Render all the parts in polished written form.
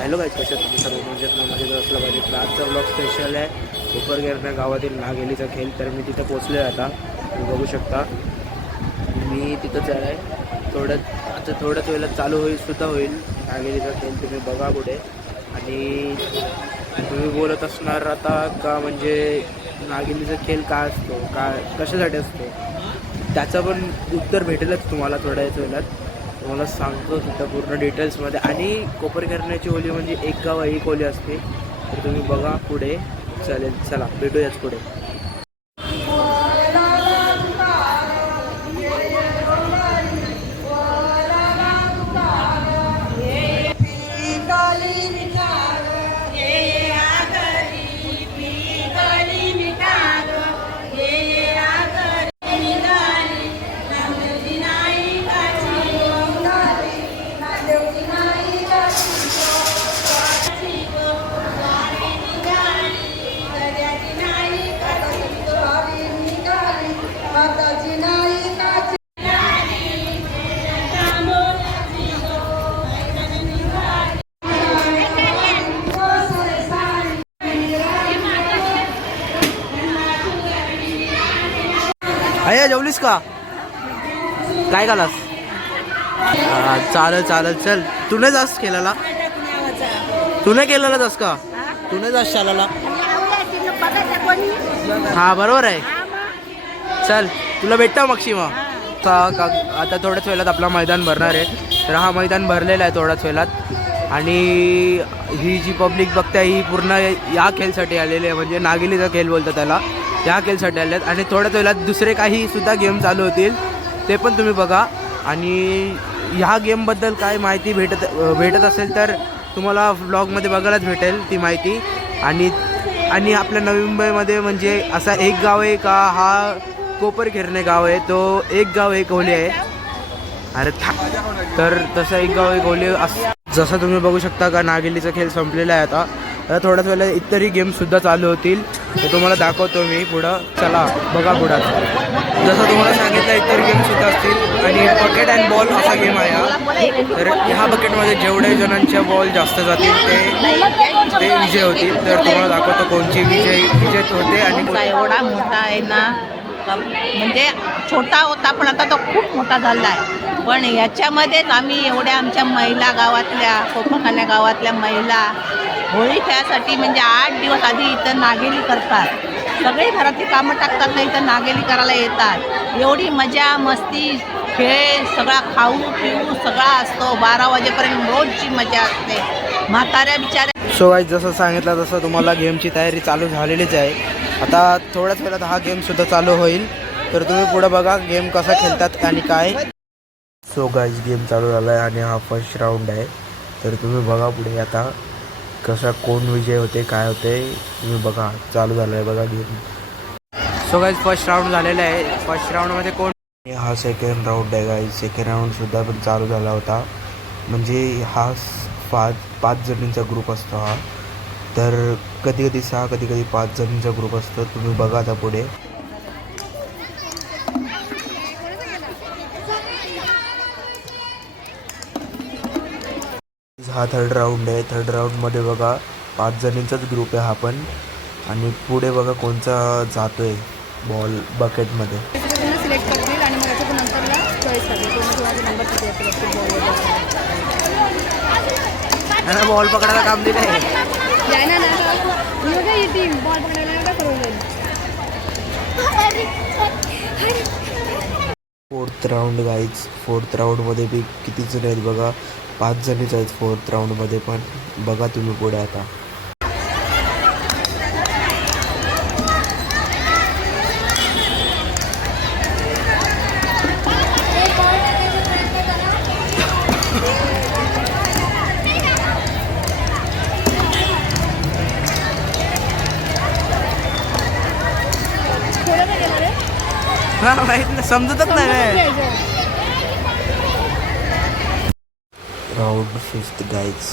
Hello guys, कशा तुम्ही सर्व मजेत असलं पाहिजे. तर आजचा ब्लॉग स्पेशल आहे कोपरगिरण्या गावातील नागेलीचा खेळ. तर मी तिथं पोचले आता, तुम्ही बघू शकता. मी तिथंच आहे. थोड्याच वेळात चालू होईल नागेलीचा खेळ. तुम्ही बघा पुढे. आणि तुम्ही बोलत असणार आता का म्हणजे नागेलीचा खेळ काय असतो, कशासाठी असतो, त्याचं पण उत्तर भेटेलच तुम्हाला थोड्याच वेळात. तुम्हाला सांगतो तिथं पूर्ण डिटेल्समध्ये. आणि कोपरगिरण्याची होली म्हणजे एक गाव एक होली असते. तर तुम्ही बघा पुढे. चालेल, चला भेटूयाच पुढे. अय्या जेवलीस का? काय खालास? चालेल चल. तू नाही जास्त केलेला? तू नाही केलेला जास्त का? तू नाही जास्त चालायला? हा बरोबर आहे. चल तुला भेटता मगशी मग. आता थोड्याच वेळात आपला मैदान भरणार आहे. तर हा मैदान भरलेला आहे थोड्याच वेळात. आणि ही जी पब्लिक बघताय ही पूर्ण या खेळसाठी आलेली आहे. म्हणजे नागेलीचा खेळ बोलतात त्याला. या खेळसाठी आले आहेत. आणि थोड्याच वेळात दुसरे काही सुद्धा गेम चालू होतील, ते पण तुम्ही बघा. आणि ह्या गेमबद्दल काय माहिती भेटत असेल तर तुम्हाला व्लॉगमध्ये बघायलाच भेटेल ती माहिती. आणि आपल्या नवी मुंबईमध्ये म्हणजे असा एक गाव आहे का, हा कोपरगिरणे गाव आहे. तो एक गाव एक होली आहे. अरे तर तसं एक गाव एक होली जसं तुम्ही बघू शकता का नागेलीचा खेळ संपलेला आहे. आता थोड्याच वेळेला इतरही गेमसुद्धा चालू होतील. ते तुम्हाला दाखवतो मी पुढं. चला बघा पुढं. जसं तुम्हाला सांगितलं इतर गेमसुद्धा असतील. आणि बकेट अँड बॉल असा गेम आहे हा. तर ह्या बकेटमध्ये जेवढे जणांच्या बॉल जास्त जातील ते विजय होतील. तर तुम्हाला दाखवतो कोणची विजय होते. आणि एवढा मोठा आहे ना, म्हणजे छोटा होता पण आता तो खूप मोठा झाला आहे. पण याच्यामध्येच आम्ही एवढ्या आमच्या महिला गावातल्या, कोपरखान्या गावातल्या महिला होळी खेळासाठी म्हणजे 8 दिवस आधी इथं नागेली करतात. सगळे घरातली कामं टाकतात ना, इथं नागेली करायला येतात. एवढी मजा मस्ती खेळ सगळा खाऊ पिऊ सगळा असतो. 12 वाजेपर्यंत रोजची मजा असते. म्हाताऱ्या बिचाऱ्या. सो गाईज, जसं सांगितलं तसं तुम्हाला गेमची तयारी चालू झालेलीच आहे. आता थोड्याच वेळात हा गेमसुद्धा चालू होईल. तर तुम्ही पुढे बघा गेम कसा खेळतात आणि काय. सो गाईज, गेम चालू झाला आहे आणि हा फर्स्ट राऊंड आहे. तर तुम्ही बघा पुढे आता कसा कोण विजय होते काय होते तुम्ही बघा. चालू झालं आहे बघा game. So guys, first round झालेला आहे. फर्स्ट राऊंडमध्ये कोण. हा सेकंड राऊंड आहे गाईज. सेकंड राऊंडसुद्धा पण चालू झाला होता. म्हणजे हा 5 जणींचा ग्रुप असतो हा. तर कधी 6 कधी 5 जणींचा ग्रुप असतो. तुम्ही बघा आता पुढे. हा थर्ड राऊंड आहे. थर्ड राऊंडमध्ये बघा 5 जणींचाच ग्रुप आहे हा पण. आणि पुढे बघा कोणचा जातोय बॉल बकेटमध्ये. सिलेक्ट करतील आणि मग याच्यातून नंतरला चॉईस करतील. नंबर बॉल पकडायला काम दिलं आहे. टीम बॉल पकडायला करून. Fourth round guys. फोर्थ राऊंडमध्ये बी किती जण आहेत बघा. 5 जणीच आहेत फोर्थ राऊंडमध्ये पण. बघा तुम्ही पुढे आता. हा माहित नाही, समजतच नाही. Round 5th guys.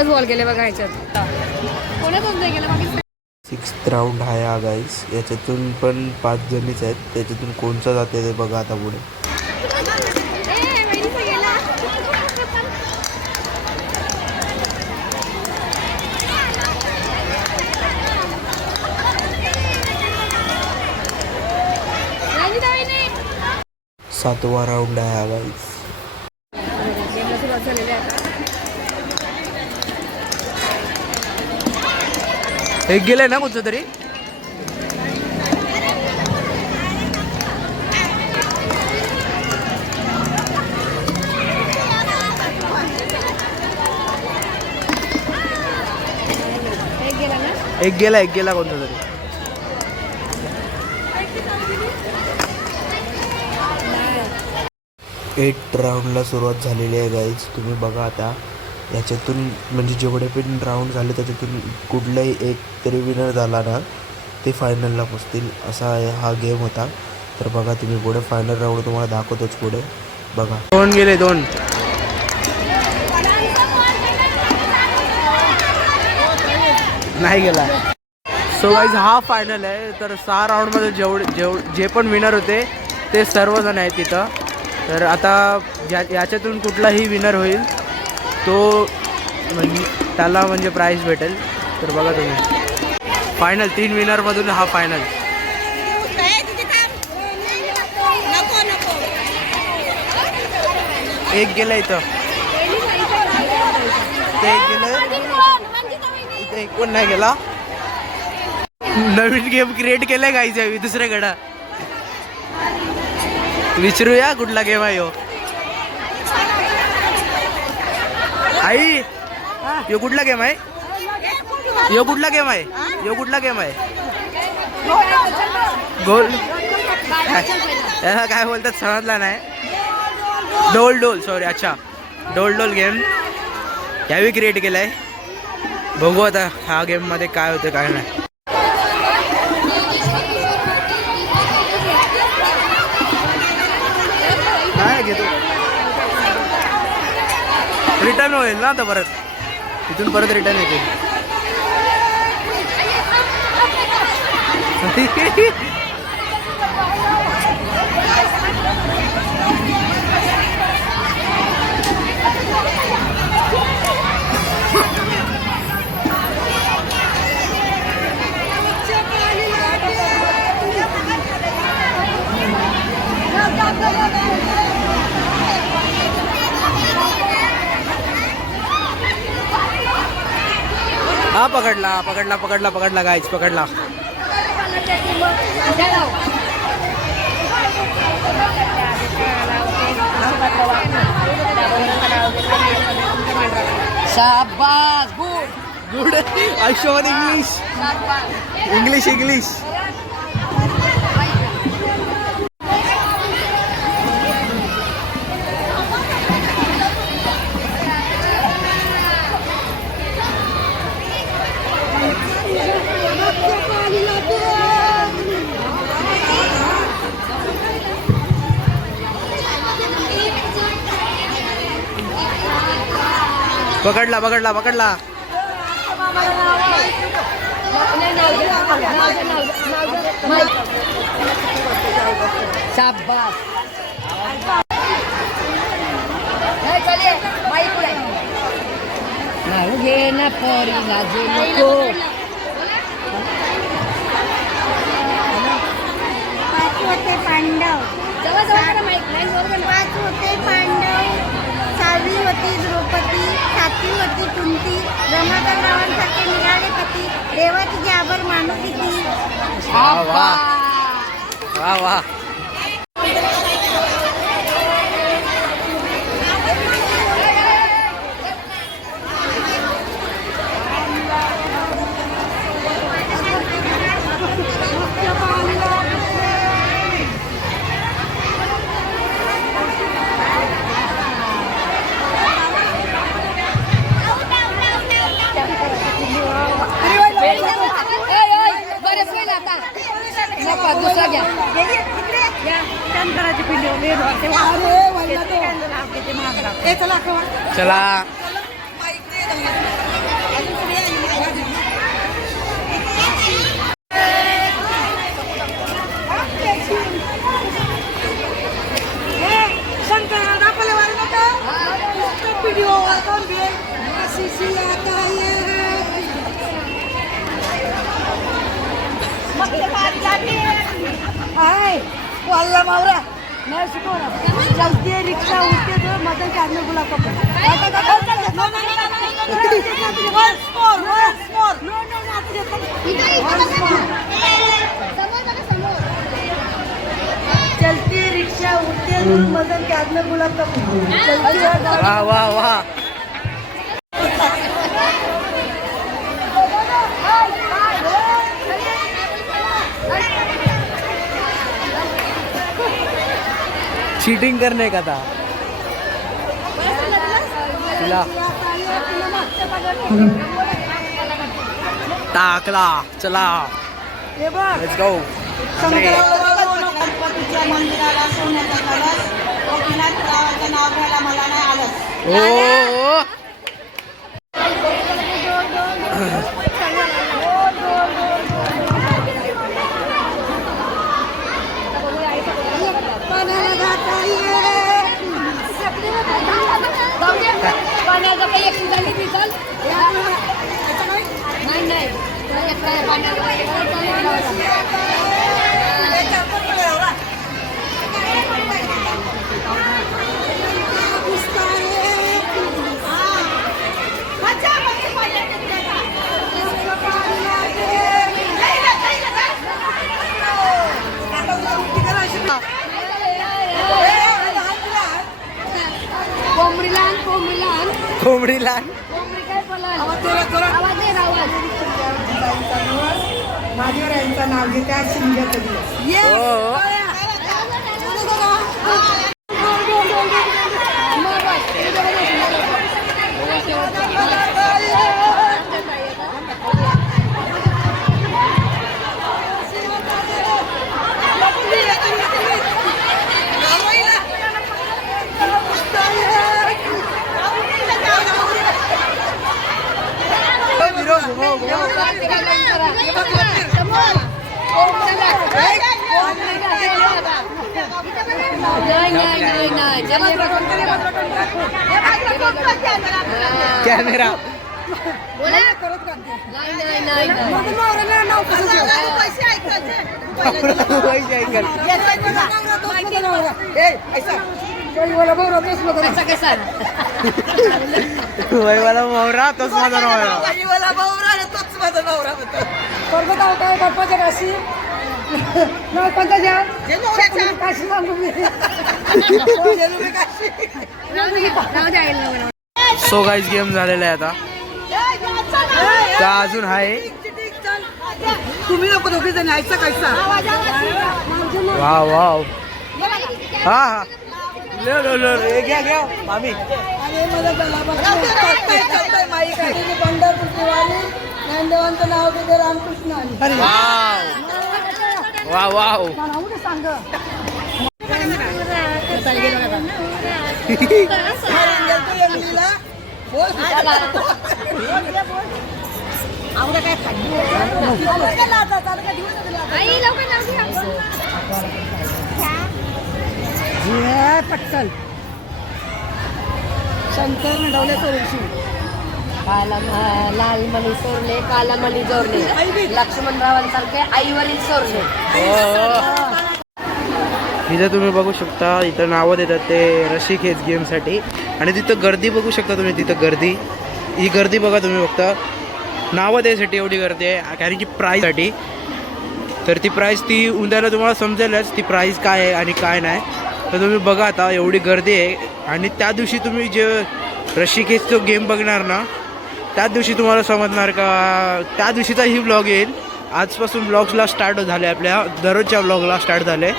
5च बॉल गेले बघा ह्याच्यात. कोणाच नाही गेलं बाकी 6th राऊंड आहे हा गाईस. याच्यातून पण 5 जणीच आहेत. त्याच्यातून कोणचा जाते ते बघा आता पुढे. सातवा राऊंड आहे हा गाईस. गेमला सुरुवात झालेली आहे आता. एक गेलंय ना कोणतं तरी. एक गेला ना. एक गेला कोणतं तरी. 8th राऊंडला सुरुवात झालेली आहे गाईज. तुम्ही बघा आता याच्यातून म्हणजे जेवढे पण राऊंड झाले त्याच्यातून कुठलाही एक तरी विनर झाला ना ते फायनलला पोचतील असा हा गेम होता. तर बघा तुम्ही पुढे फायनल राऊंड तुम्हाला दाखवतोच पुढे बघा. 2 गेले 2. नाही गेला. सो गाईज हा फायनल आहे. तर 6 राऊंडमध्ये जे पण विनर होते ते सर्वजण आहेत तिथं. तर आता याच्यातून कुठलाही विनर होईल तो म्हणजे त्याला म्हणजे प्राईज भेटेल. तर बघा तुम्ही फायनल 3 विनरमधून हा फायनल. एक गेलं इथं. ते एक गेलं इथं. एक पण नाही गेला. नवीन गेम क्रिएट केलंय गायचं दुसऱ्याकडं. विचारूया कुठला गेम आहे ह्यो. आई यो कुठला गेम आहे. यो कुठला गेम आहे. गोल याला काय बोलतात समजला नाही. डोल सॉरी. अच्छा डोल गेम यावी क्रिएट केलाय. बघू आता ह्या गेम मध्ये काय होतं काय नाही. घेतो रिटर्न होईल ना आता परत. इथून परत रिटर्न येते. हा पकडला गाईज पकडला. शाबास. गुड. आयुष्यामध्ये इंग्लिश. पकडला. शाबास. नाव घे ना पोरी लाजे नको. 5 होते पांडव. 5 होते पांडव. 6वी होती द्रौपदी. 7वी होती कुंती. रमाकांत रावांसारखे निघाले पती. देवाची जाबर माणूस किती. वा. दुसरा घ्या. चला वाल्ला मावरा मैं शिकवणार चलती है रिक्शा उठते तो मदन के आदमी बुला को चलती रिक्शा उठते तो मदन के आदमी बुला को वाह वाह वाह. चीटिंग करने का था तिला टाकला. चला लेट्स गो. गणपतीच्या मंदिराला सोन्याचा कलश गोपीनाथ गावाचं नाव घ्यायला मला नाही आलं. ओ कोंबडी लहान माझ्यावर यांचं नाव घेते आज शिंद्याचं दिवस. हो. कॅमेरा वैवाला मोहरा तोच माझा नवरा. काय बाप्पाच्या काशी काशी सांगू मी सो गाईज गेम झालेला आहे आता. का अजून आहे. तुम्ही नको दोघे जण यायचं कैसा वाव वाव. हा हा घ्या घ्या मामी. पंढरपूरची वारी ज्ञानदेवांचं नाव घेते रामकृष्ण वाव वाव वाव. सांग पटकन शंकर मिळवले सोडशी लालमणी सोरले कालामणी जोरले लक्ष्मणरावांसारखे आईवरील सोरले. इथं तुम्ही बघू शकता इथं नावं देतात ते रशिकेच गेमसाठी. आणि तिथं गर्दी बघू शकता तुम्ही. तिथं गर्दी ही गर्दी बघा तुम्ही बघता. नावं द्यायसाठी एवढी गर्दी आहे कारण की प्राईजसाठी. तर ती प्राईज ती उद्याला तुम्हाला समजेलच ती प्राईज काय आहे आणि काय नाही. तर तुम्ही बघा आता एवढी गर्दी आहे. आणि त्या दिवशी तुम्ही जे रशिकेच तो गेम बघणार ना त्याच दिवशी तुम्हाला समजणार का त्या दिवशीचा ही व्लॉग येईल. आजपासून व्लॉग्सला स्टार्ट झाले आपल्या दररोजच्या व्लॉगला स्टार्ट झाले.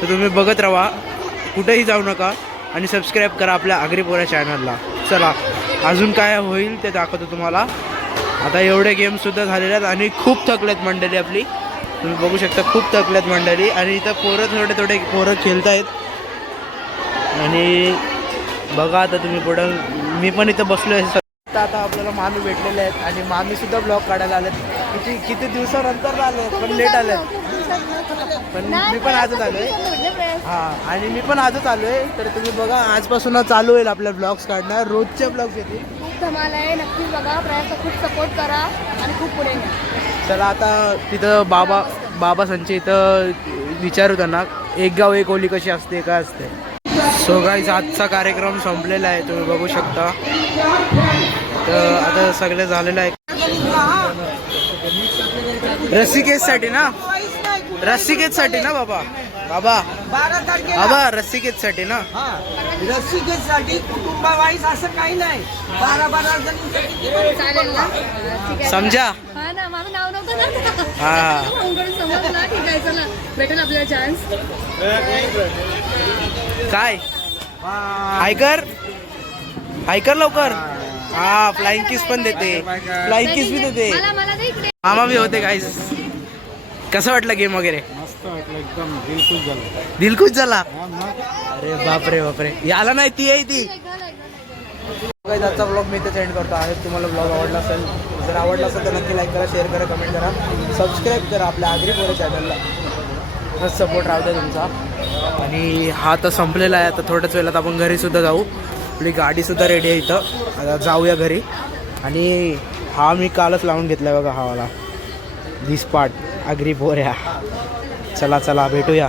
तर तुम्ही बघत राहा कुठेही जाऊ नका आणि सबस्क्राईब करा आपल्या आगरीपोरा चॅनलला. चला अजून काय होईल ते दाखवतो तुम्हाला. आता एवढे गेमसुद्धा झालेले आहेत आणि खूप थकलेत मंडळी आपली. तुम्ही बघू शकता खूप थकलेत मंडळी. आणि इथं पोरं थोडे पोरं खेळत आहेत. आणि बघा आता तुम्ही पुढं मी पण इथं बसलो आहे. आता आपल्याला मामी भेटलेले आहेत आणि मामीसुद्धा ब्लॉग काढायला आलेत. किती दिवसानंतर आले पण लेट आले. पण मी पण आजच आलो आहे. हां आणि मी पण आजच आलो आहे. तर तुम्ही बघा आजपासून चालू होईल आपल्या ब्लॉग्स काढणार. रोजचे ब्लॉग्स येतील. खूप धमाल आहे. नक्कीच बघा प्रयास खूप सपोर्ट करा आणि खूप पुढे न्या. चला आता तिथं बाबा संचे इथं विचारू त्यांना एक गाव एक होली कशी असते काय असते. सो गाईज आजचा कार्यक्रम संपलेला आहे तुम्ही बघू शकता. तर आता सगळं झालेलं आहे. रसिकेसाठी ना रसिकेसाठी ना बाबा बाबा 12 तारखेला बाबा रसिकेसाठी ना. रसिकेसाठी कुटुंबावाईज असं काही नाही. 12 जणींसाठी समजा हा ना माझं नाव नव्हतं ना. हा समजला ठीक आहे चला भेटेल आपल्याला चान्स. काय हायकर लवकर. हा फ्लाइंग किस पण देते फ्लाइंग किस भी देते. मला दे इकडे. मामा भी होते गाईज. कसं वाटलं गेम वगैरे. मस्त वाटलं एकदम दिलखुश झालं. दिलखुश झाला. अरे बापरे बापरे याला नाही ती आहे ती. गाईज आजचा ब्लॉग मी इथे एंड करतो आहे. तुम्हाला ब्लॉग आवडला असेल जर आवडला असेल तर नक्की लाईक करा शेअर करा कमेंट करा सबस्क्राईब करा आपल्या आगरी पोरं चॅनलला. सपोर्ट राहू द्या तुमचा. आणि हा तर संपलेला आहे. आता थोड्याच वेळात आपण घरीसुद्धा जाऊ. आपली गाडीसुद्धा रेडी आहे इथं. आता जाऊया घरी. आणि हा मी कालच लावून घेतला आहे बघा हा वाला दिस पार्ट आगरी पोऱ्या. चला चला भेटूया.